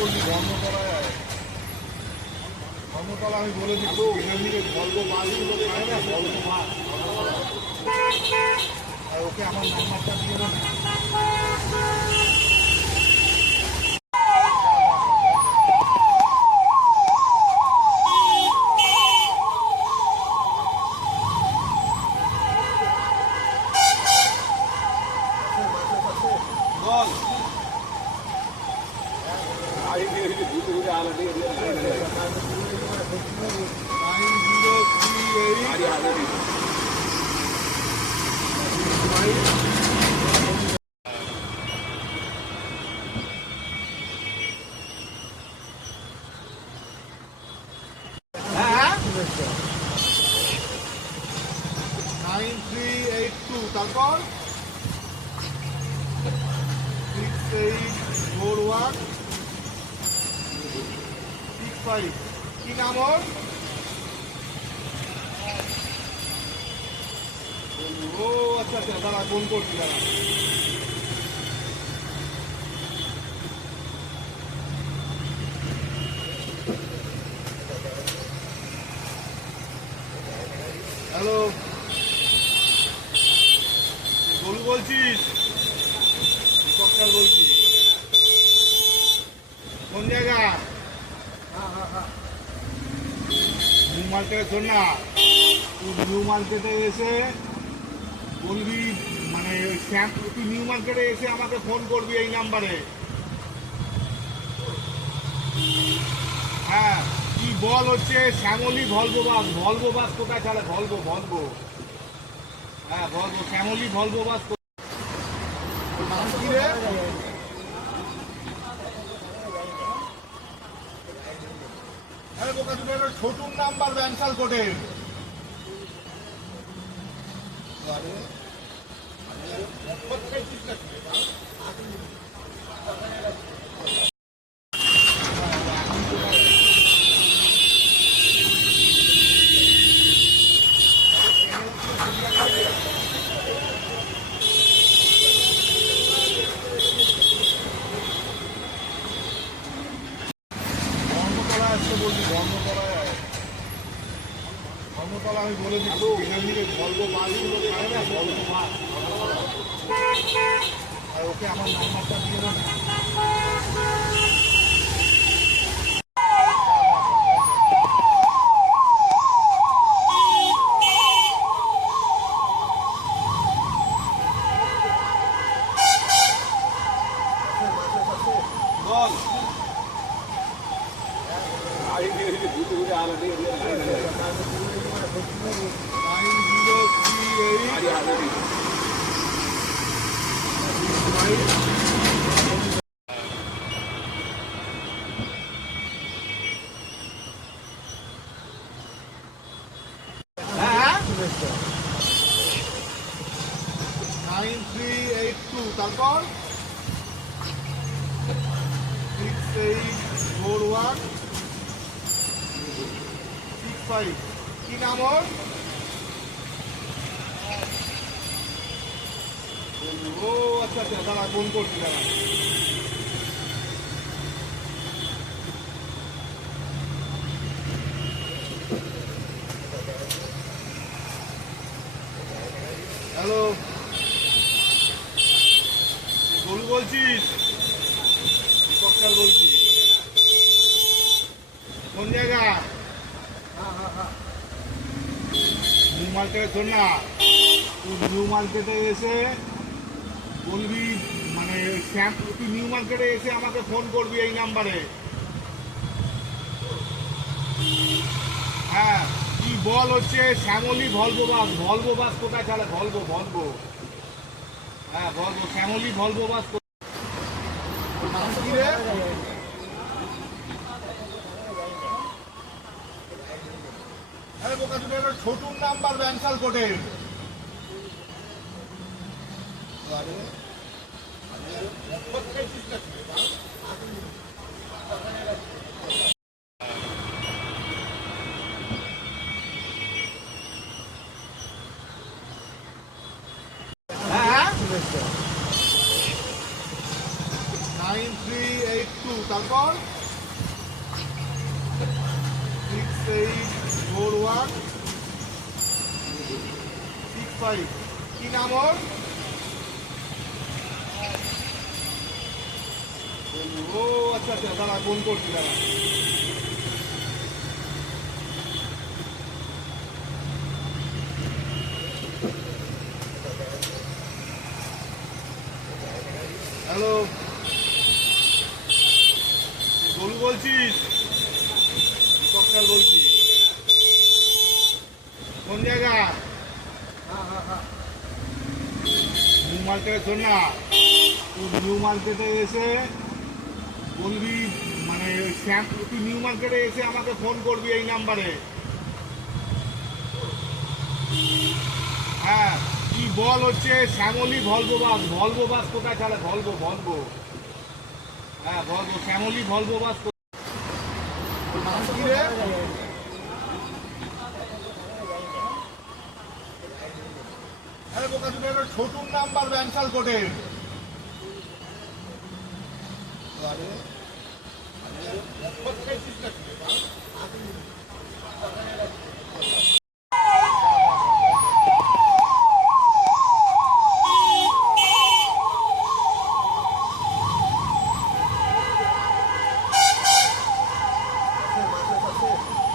বলছি ধর্মতলা আমি বলে দিচ্ছি এখান থেকে গল্প মাছগুলো খায় না গল্প মাছ আর ওকে আমার নাম্বারটা দিয়ে দেন। তারপর 684165 কি নাম ওর? ও আচ্ছা আচ্ছা দাঁড়া ফোন করছি দাঁড়া। হ্যালো বলু বলছিস? দীপককার বলছি। কোন জায়গা? নিউ মার্কেটে শোন না, তুই নিউ মার্কেটে এসে বলবি মানে তুই নিউ মার্কেটে এসে আমাকে ফোন করবি এই নাম্বারে। হ্যাঁ কি বল হচ্ছে শ্যামলী ভলভো বাস কোথায় চলে? ভলভো হ্যাঁ ভলভো শ্যামলী ভলভো বাস নাম কি রে? আরে বোকা তুমি ছোটুর নাম্বার ব্যাংশাল কোটের। ধর্মতলা আমি বলে দিচ্ছি এখান থেকে গল্প মাছগুলো খায় না গল্প মাছ আর ওকে আমার নাম্বারটা দিয়ে দেন। তারপর 684165 কি নাম ওর? ও আচ্ছা আচ্ছা দাঁড়া ফোন করছি দাঁড়া। হ্যালো বলু বলছিস? দীপককার বলছি। কোন জায়গা? নিউ মার্কেটে শোন না, তুই নিউ মার্কেটে এসে বলবি মানে তুই নিউ মার্কেটে এসে আমাকে ফোন করবি এই নাম্বারে। হ্যাঁ কি বল হচ্ছে শ্যামলী ভলভো বাস কোথায় চলে? ভলভো হ্যাঁ ভলভো শ্যামলী ভলভো বাস নাম কি রে? আরে বোকা তুমি ছোটুর নাম্বার ব্যাংশাল কোটের। হ্যাঁ 93 82 তারপর 684165 কি নাম ওর? ও আচ্ছা আচ্ছা, দাঁড়া ফোন করছি, দাঁড়া। হ্যালো, গোলু বলছিস? দীপক বলছি। কোন জায়গা? নিউ মার্কেটে শোন না, তুই নিউ মার্কেটে এসে বলবি, মানে তুই নিউ মার্কেটে এসে আমাকে ফোন করবি এই নাম্বারে। হ্যাঁ, কি বল হচ্ছে শ্যামলী ভলভো বাস কোথায় চালে? ভলভো হ্যাঁ ভলভো, শ্যামলী ভলভো বাস কি রে? আরে বোকা, তুমি একটা ছোটুর নাম্বার ব্যাংসাল কোটে।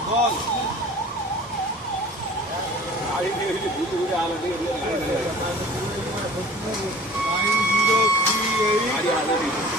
বল। 9038